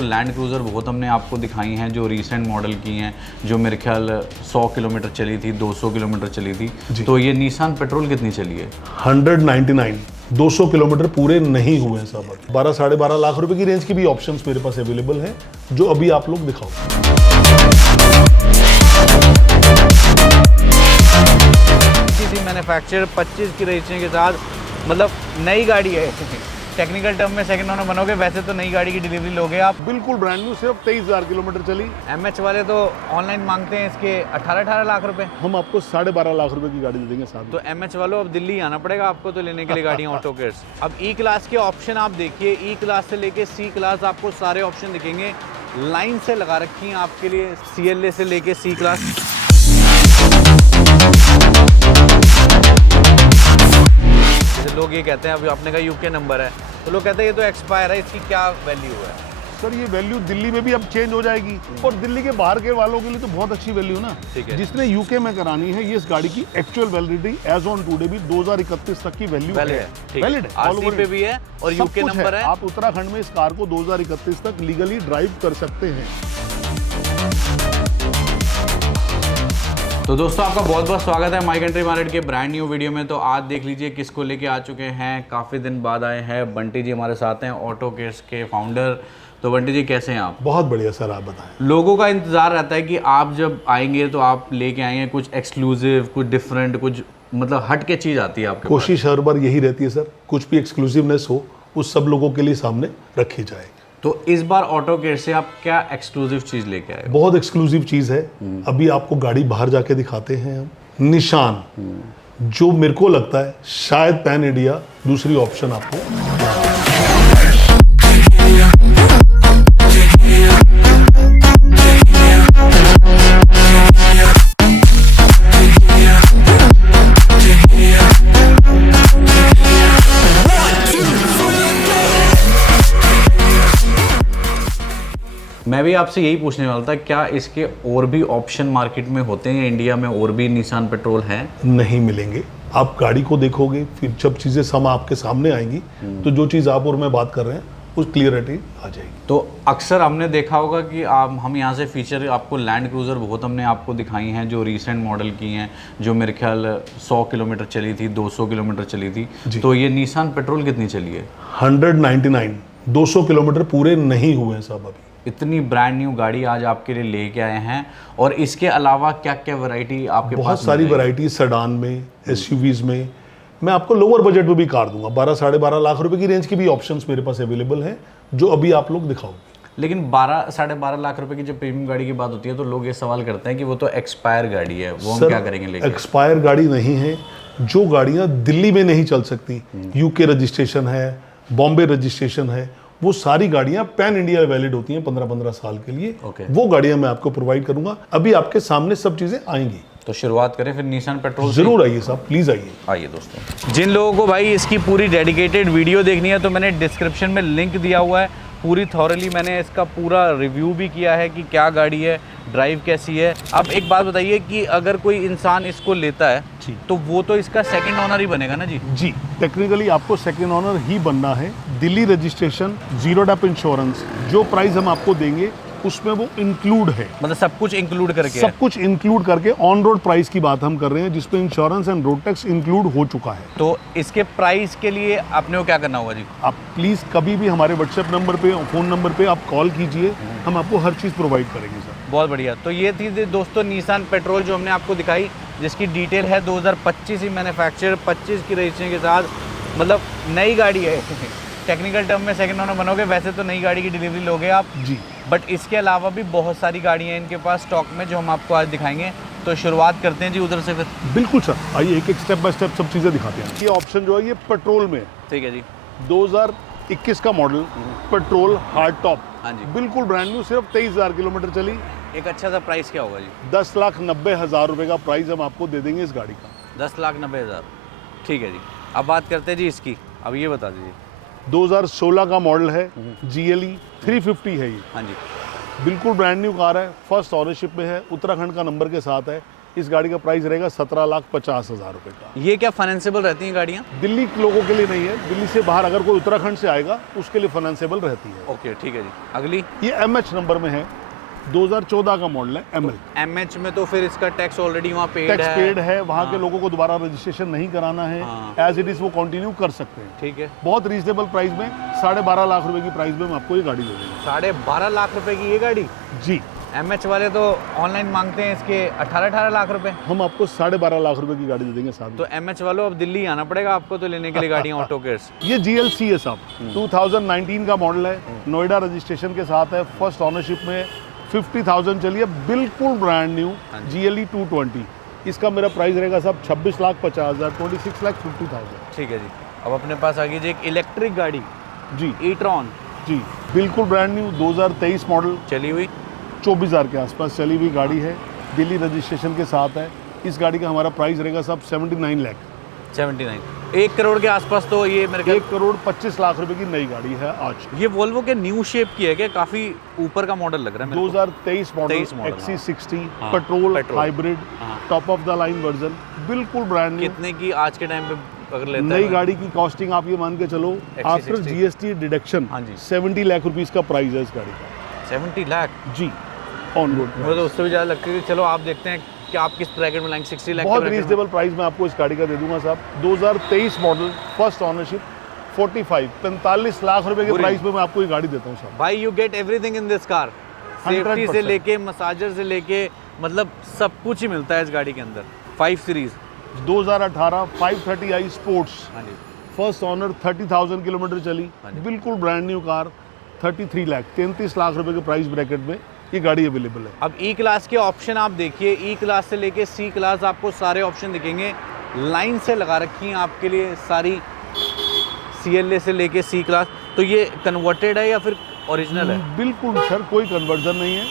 आपको land cruiser बहुत हमने आपको दिखाई हैं जो रीसेंट मॉडल की हैं, जो मेरे ख्याल 100 किलोमीटर चली थी, 200 किलोमीटर चली थी। तो ये निसान पेट्रोल कितनी चली है? 199, 200 किलोमीटर पूरे नहीं हुए हैं सब। 12 साढ़े 12 लाख रुपए की रेंज की भी ऑप्शंस मेरे पास अवेलेबल हैं, जो अभी आप लोग दिखाओ। मैन्युफैक्चर 25 की रजिस्ट्रेशन के साथ, मतलब नई गाड़ी है। टेक्निकल टर्म में सेकंड ओनर बनोगे, वैसे तो नई गाड़ी की डिलीवरी लोगे आप। बिल्कुल ब्रांड न्यू, सिर्फ 23,000 किलोमीटर चली। एमएच वाले तो ऑनलाइन मांगते हैं इसके 18 लाख रुपए। हम आपको 12.5 लाख रुपए की गाड़ी दे देंगे साथ। तो एमएच वालों अब दिल्ली आना पड़ेगा आपको तो लेने के लिए गाड़ियाँ ऑटो केयर्स। अब ई क्लास के ऑप्शन आप देखिए, ई क्लास से लेके सी क्लास आपको सारे ऑप्शन दिखेंगे, लाइन से लगा रखी हैं आपके लिए, CLA से लेके सी क्लास। जैसे लोग ये कहते हैं, अभी आपने कहा यूके नंबर है, तो लोग कहते हैं ये तो एक्सपायर है, इसकी क्या वैल्यू है? सर ये वैल्यू दिल्ली में भी अब चेंज हो जाएगी, और दिल्ली के बाहर के वालों के लिए तो बहुत अच्छी वैल्यू ना। ठीक है। जिसने यूके में करानी है, ये इस गाड़ी की actual validity as on today भी 2031 तक की वैल्यू है। वैलिड है, आरसी पे भी है और यूके नंबर है। आप उत्तराखंड में इस कार को 2031 तक लीगली ड्राइव कर सकते हैं। तो दोस्तों आपका बहुत बहुत स्वागत है माई कंट्री मार्केट के ब्रांड न्यू वीडियो में। तो आज देख लीजिए किसको लेके आ चुके हैं, काफ़ी दिन बाद आए हैं। बंटी जी हमारे साथ हैं, ऑटो केयर्स के फाउंडर। तो बंटी जी कैसे हैं आप? बहुत बढ़िया सर, आप बताएं। लोगों का इंतज़ार रहता है कि आप जब आएंगे तो आप लेके आएंगे कुछ एक्सक्लूसिव, कुछ डिफरेंट, कुछ मतलब हट के चीज़ आती है आपके पास। कोशिश हर बार यही रहती है सर, कुछ भी एक्सक्लूसिवनेस हो उस सब लोगों के लिए सामने रखी जाए। तो इस बार ऑटो केयर से आप क्या एक्सक्लूसिव चीज़ लेके आए? बहुत एक्सक्लूसिव चीज़ है। अभी आपको गाड़ी बाहर जाके दिखाते हैं हम। निशान, जो मेरे को लगता है शायद पैन इंडिया दूसरी ऑप्शन आपको। मैं भी आपसे यही पूछने वाला था, क्या इसके और भी ऑप्शन मार्केट में होते हैं इंडिया में, और भी निसान पेट्रोल हैं? नहीं मिलेंगे। आप गाड़ी को देखोगे, फिर जब चीज़ें सम आपके सामने आएंगी तो जो चीज़ आप और मैं बात कर रहे हैं उस क्लियरिटी आ जाएगी। तो अक्सर हमने देखा होगा कि हम यहाँ से फीचर आपको लैंड क्रूज़र बहुत हमने आपको दिखाई हैं जो रीसेंट मॉडल की हैं, जो मेरे ख्याल 100 किलोमीटर चली थी, 200 किलोमीटर चली थी। तो ये निसान पेट्रोल कितनी चली है? 199, 200 किलोमीटर पूरे नहीं हुए हैं सब अभी। इतनी ब्रांड न्यू गाड़ी आज आपके लिए लेके आए हैं। और इसके अलावा क्या क्या वैरायटी आपके पास? बहुत सारी वैरायटी, सेडान में, SUVs में। मैं आपको लोअर बजट में भी कार दूंगा, 12 साढ़े 12 लाख रुपए की रेंज की भी ऑप्शंस मेरे पास अवेलेबल हैं, जो अभी आप लोग दिखाओगे। लेकिन 12 साढ़े 12 लाख रुपए की जब प्रीमियम गाड़ी की बात होती है तो लोग ये सवाल करते हैं कि वो तो एक्सपायर गाड़ी है, वो हम क्या करेंगे लेके? एक्सपायर गाड़ी नहीं है। जो गाड़ियाँ दिल्ली में नहीं चल सकती, यूके रजिस्ट्रेशन है, बॉम्बे रजिस्ट्रेशन है, वो सारी गाड़ियां पैन इंडिया वैलिड होती हैं 15-15 साल के लिए। वो गाड़ियां मैं आपको प्रोवाइड करूंगा। अभी आपके सामने सब चीजें आएंगी। तो शुरुआत करें फिर निसान पेट्रोल। जरूर आइए साहब, प्लीज आइए। आइए दोस्तों। जिन लोगों को भाई इसकी पूरी डेडिकेटेड वीडियो देखनी है तो मैंने डिस्क्रिप्शन में लिंक दिया हुआ है। पूरी थॉरली मैंने इसका पूरा रिव्यू भी किया है कि क्या गाड़ी है, ड्राइव कैसी है। अब एक बात बताइए कि अगर कोई इंसान इसको लेता है तो वो तो इसका सेकंड ओनर ही बनेगा ना जी? जी, टेक्निकली आपको सेकंड ओनर ही बनना है। Delhi registration, zero dep insurance, जो प्राइस हम आपको देंगे उसमें वो इंक्लूड है। मतलब सब कुछ इंक्लूड करके? सब कुछ इंक्लूड करके ऑन रोड प्राइस की बात हम कर रहे हैं, जिसमें insurance and road tax include हो चुका है। तो इसके प्राइस के लिए आपने को क्या करना होगा जी? आप प्लीज कभी भी हमारे व्हाट्सएप नंबर पे, फोन नंबर पे आप कॉल कीजिए, हम आपको हर चीज़ प्रोवाइड करेंगे सर। बहुत बढ़िया। तो ये थी दोस्तों निसान पेट्रोल जो हमने आपको दिखाई, जिसकी डिटेल है 2025 ही मैन्युफैक्चर, 25 की रजिस्ट्रेशन के साथ, मतलब नई गाड़ी है। टेक्निकल टर्म में सेकंड ओनर बनोगे, वैसे तो नई गाड़ी की डिलीवरी लोगे आप जी। बट इसके अलावा भी बहुत सारी गाड़ियाँ हैं इनके पास स्टॉक में जो हम आपको आज दिखाएंगे। तो शुरुआत करते हैं जी उधर से फिर। बिल्कुल सर, आइए एक एक स्टेप बाय स्टेप सब चीज़ें दिखाते हैं। ये ऑप्शन जो है ये पेट्रोल में, ठीक है जी, 2021 का मॉडल, पेट्रोल हार्ड टॉप। हाँ जी, बिल्कुल ब्रांड न्यू, सिर्फ 23,000 किलोमीटर चली। एक अच्छा सा प्राइस क्या होगा जी? 10,90,000 रुपए का प्राइस हम आपको दे देंगे इस गाड़ी का। 10,90,000, ठीक है जी। अब बात करते हैं जी इसकी, अब ये बता दीजिए। 2016 का मॉडल है, GLE 350 है ये। हाँ जी, बिल्कुल ब्रांड न्यू कार है, फर्स्ट ऑनरशिप में है, उत्तराखंड का नंबर के साथ है। इस गाड़ी का प्राइस रहेगा 17,50,000 रुपए का। ये क्या फाइनेंसेबल रहती हैं गाड़ियाँ? दिल्ली के लोगों के लिए नहीं है, दिल्ली से बाहर अगर कोई उत्तराखंड से आएगा उसके लिए फाइनेंसेबल रहती है। ओके ठीक है जी। अगली ये MH नंबर में है, 2014 का मॉडल है ML। MH में तो फिर इसका टैक्स ऑलरेडी वहाँ पेड टैक्स है। पेड है, वहाँ के लोगों को दोबारा रजिस्ट्रेशन नहीं कराना है, एज इट इज वो कंटिन्यू कर सकते हैं। ठीक है, बहुत रीजनेबल प्राइस में 12.5 लाख रुपए की प्राइस में हम आपको ये गाड़ी दे देंगे। 12.5 लाख रुपए की ये गाड़ी? जी। MH वाले तो ऑनलाइन मांगते हैं इसके 18 लाख रुपए। हम आपको 12.5 लाख रुपए की गाड़ी दे देंगे साहब। तो MH वालों अब दिल्ली आना पड़ेगा आपको तो लेने के लिए गाड़ियाँ ऑटो केयर्स। ये GLC है साहब, 2019 का मॉडल है, नोएडा रजिस्ट्रेशन के साथ है, फर्स्ट ऑनरशिप में 50,000 चली है, बिल्कुल ब्रांड न्यू GLE 220। इसका मेरा प्राइस रहेगा साहब 26,50,000, 26,50,000। ठीक है जी। अब अपने पास आ गई जी एक इलेक्ट्रिक गाड़ी जी e-tron, जी, बिल्कुल ब्रांड न्यू 2023 मॉडल, चली हुई 24,000 के आसपास चली हुई गाड़ी है, दिल्ली रजिस्ट्रेशन के साथ है। इस गाड़ी का हमारा प्राइस रहेगा साहब 79 लाख। 79, 1 करोड़ के आसपास तो ये मेरे ख्याल। 1,25,00,000 रुपए की नई गाड़ी है आज। ये वोल्वो के न्यू शेप की है क्या? काफी ऊपर का मॉडल लग रहा है मेरे को। 2023 मॉडल 23 मॉडल, XC60 हाँ, पेट्रोल पेट्रोल। हाइब्रिड, हाँ। Top of the line version, बिल्कुल ब्रांड न्यू। कितने की आज के टाइम पे अगर लेता नई है? गाड़ी की कॉस्टिंग आप ये मान के चलो, आफ्टर GST डिडक्शन हाँ जी। 70 लाख रुपीस का प्राइस है इस गाड़ी का। 70 लाख? जी, ऑन रोड। मुझे तो उससे भी ज़्यादा लगती है। चलो आप देखते हैं कि आप किस ब्रैकेट में लाएंगे। 60 लाख बहुत रीजनेबल प्राइस में आपको इस गाड़ी का दे दूंगा साहब। 2023 मॉडल, फर्स्ट ऑनरशिप, 45 लाख रुपए के पूरी। प्राइस में मैं आपको ये गाड़ी देता हूँ साहब। भाई you get everything in this car. Safety से 100%। लेके मसाजर से लेके मतलब सब कुछ ही मिलता है इस गाड़ी के अंदर। 5 सीरीज 2018 530i स्पोर्ट्स, हाँ जी। फर्स्ट ऑनर, 30,000 किलोमीटर चली, हाँ जी। बिल्कुल brand new car, 33 lakh, 33 lakh रुपए के प्राइस ब्रैकेट में ये गाड़ी अवेलेबल है। अब ई क्लास के ऑप्शन आप देखिए, ई क्लास से लेके सी क्लास आपको सारे ऑप्शन दिखेंगे, लाइन से लगा रखी हैं आपके लिए सारी। CLA से लेके सी क्लास, तो ये कन्वर्टेड है या फिर ओरिजिनल है? बिल्कुल सर, कोई कन्वर्जन नहीं है।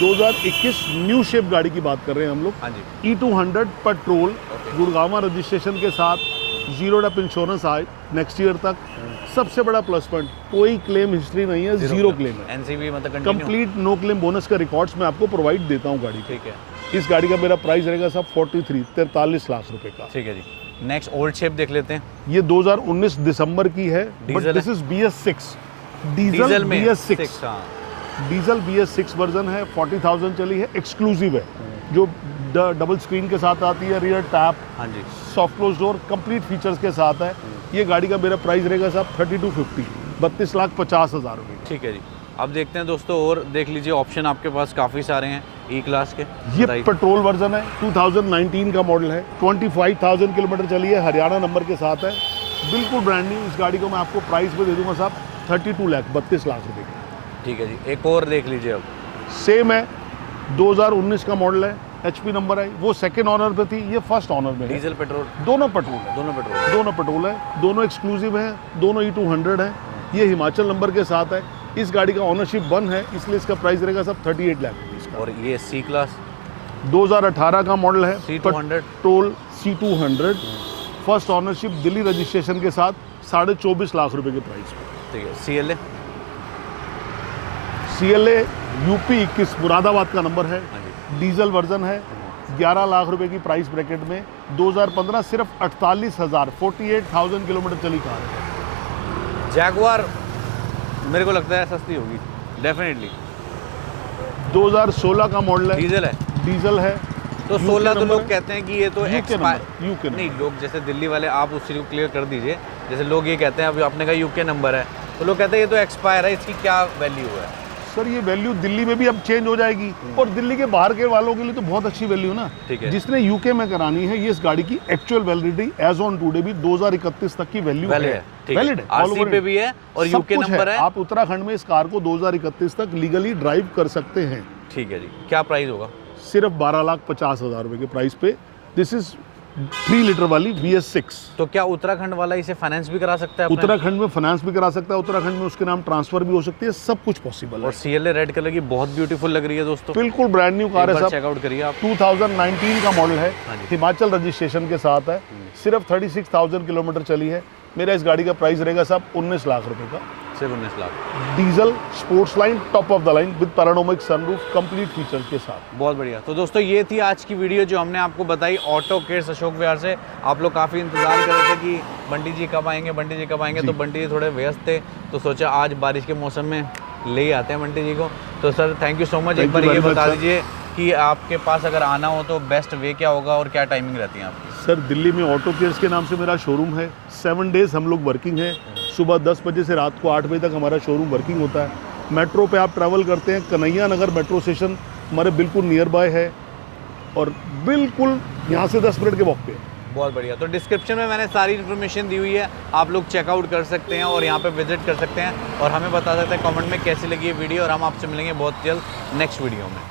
2021 न्यू शेप गाड़ी की बात कर रहे हैं हम लोग। हाँ जी। E200 पेट्रोल, गुड़गांव रजिस्ट्रेशन के साथ, जीरो डेप इंश्योरेंस आए नेक्स्ट ईयर तक। सबसे बड़ा प्लस पॉइंट, कोई क्लेम हिस्ट्री नहीं है, जीरो क्लेम है। NCV मतलब continue. Complete no claim bonus का रिकॉर्ड्स मैं आपको प्रोवाइड देता हूँ गाड़ी के। ठीक है, इस गाड़ी का मेरा प्राइस रहेगा साहब 43 लाख रुपए का। ठीक है जी। नेक्स्ट ओल्ड शेप देख लेते हैं। ये 2019 दिसंबर की है, but diesel this is BS6, diesel में BS6, 6, हाँ। डीजल BS6 वर्जन है, 40,000 चली है, एक्सक्लूसिव है, जो डबल स्क्रीन के साथ आती है, रियर टैप, हाँ जी। Soft close door, complete features के साथ है। ये गाड़ी का मेरा प्राइस रहेगा साहब 3250, 32,50,000 रुपए। ठीक है जी। अब देखते हैं दोस्तों, और देख लीजिए ऑप्शन आपके पास काफ़ी सारे हैं ई क्लास के। ये बताइए। पेट्रोल वर्जन है, 2019 का मॉडल है, 25,000 किलोमीटर चली है, हरियाणा नंबर के साथ है, बिल्कुल ब्रांड न्यू। इस गाड़ी को मैं आपको प्राइस पे दे दूंगा साहब 32 लाख, 32 लाख रुपए की। ठीक है जी। एक और देख लीजिए अब। सेम है, 2019 का मॉडल है, HP नंबर है, वो सेकंड ऑनर पे थी, ये फर्स्ट ऑनर में है। डीजल पेट्रोल दोनों पेट्रोल है, दोनों पेट्रोल। दोनों पेट्रोल है, दोनों एक्सक्लूसिव हैं, दोनों E200 है। ये हिमाचल नंबर के साथ है। इस गाड़ी का ऑनरशिप 1 है, इसलिए इसका प्राइस रहेगा सब 38 लाख रुपीज़ का। और ये सी क्लास 2018 का मॉडल है, C200। Petrol C200, first ownership, Delhi registration के साथ, 24.5 लाख रुपए के प्राइस पे। ठीक है। CLA CLA UP 21 मुरादाबाद का नंबर है, हाँ जी। डीजल वर्जन है, 11 लाख रुपए की प्राइस ब्रैकेट में। 2015 सिर्फ 48,000 किलोमीटर चली कार है। जैगुआर मेरे को लगता है सस्ती होगी डेफिनेटली। 2016 का मॉडल है, डीजल है डीजल है, तो UK 16 तो नंबर लोग है। कहते हैं कि ये तो UK expire. Number, UK number. नहीं, लोग जैसे दिल्ली वाले, आप उस चीज़ को क्लियर कर दीजिए। जैसे लोग ये कहते हैं, अभी आपने कहा UK नंबर है, तो लोग कहते हैं ये तो एक्सपायर है, इसकी क्या वैल्यू है? सर ये वैल्यू दिल्ली में भी अब चेंज हो जाएगी, और दिल्ली के बाहर के वालों के लिए तो बहुत अच्छी वैल्यू ना। ठीक है। जिसने यूके में करानी है, ये इस गाड़ी की actual validity as on today भी 2031 तक की वैल्यू वैलिड है। है, ठीक वैलिड है। है, all RC over पे it। भी है और सब UK कुछ नंबर है। आप उत्तराखंड में इस कार को 2031 तक लीगली ड्राइव कर सकते हैं। ठीक है जी। क्या प्राइस होगा? सिर्फ 12,50,000 रुपए के प्राइस पे। दिस इज 3 लीटर वाली BS6। तो क्या उत्तराखंड वाला इसे फाइनेंस भी करा सकता है अपने? उत्तराखंड में फाइनेंस भी करा सकता है, उत्तराखंड में उसके नाम ट्रांसफर भी हो सकती है, सब कुछ पॉसिबल और है। CLA रेड कलर की बहुत ब्यूटीफुल लग रही है दोस्तों। बिल्कुल ब्रांड न्यू कार है साहब, चेकआउट करिए आप। 2019 का मॉडल है, हाँ जी। हिमाचल रजिस्ट्रेशन के साथ है, सिर्फ 36,000 किलोमीटर चली है, मेरा इस गाड़ी का प्राइस रहेगा साहब 19 लाख रुपए का। सिर्फ 19 lakh. Diesel sports line, top of the line with panoramic sunroof, complete features के साथ। बहुत बढ़िया। तो दोस्तों ये थी आज की वीडियो जो हमने आपको बताई ऑटो किड्स अशोक विहार से। आप लोग काफ़ी इंतजार कर रहे थे कि बंटी जी कब आएंगे, बंटी जी कब आएंगे। तो बंटी जी थोड़े व्यस्त थे, तो सोचा आज बारिश के मौसम में ले ही आते हैं बंटी जी को। तो sir thank you so much. एक बार ये बता दीजिए कि आपके पास अगर आना हो तो बेस्ट वे क्या होगा और क्या टाइमिंग रहती है आपकी? सर दिल्ली में ऑटो केयर्स के नाम से मेरा शोरूम है। 7 डेज़ हम लोग वर्किंग है। सुबह 10 बजे से रात को 8 बजे तक हमारा शोरूम वर्किंग होता है। मेट्रो पे आप ट्रैवल करते हैं, कन्हैया नगर मेट्रो स्टेशन हमारे बिल्कुल नियर बाय है और बिल्कुल यहाँ से 10 मिनट के वॉक पे है। बहुत बढ़िया। तो डिस्क्रिप्शन में मैंने सारी इन्फॉर्मेशन दी हुई है, आप लोग चेकआउट कर सकते हैं और यहाँ पे विजिट कर सकते हैं और हमें बता सकते हैं कमेंट में कैसी लगी ये वीडियो। और हम आपसे मिलेंगे बहुत जल्द नेक्स्ट वीडियो में।